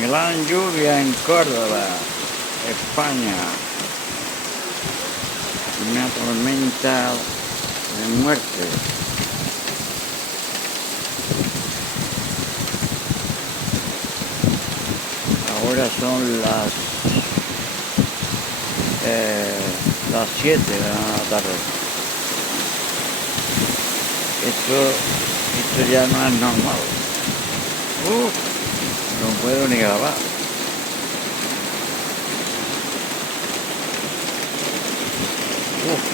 Gran lluvia en Córdoba, España. Una tormenta de muerte. Ahora son las 7 de la tarde. Esto ya no es normal. No puedo ni grabar. Uf.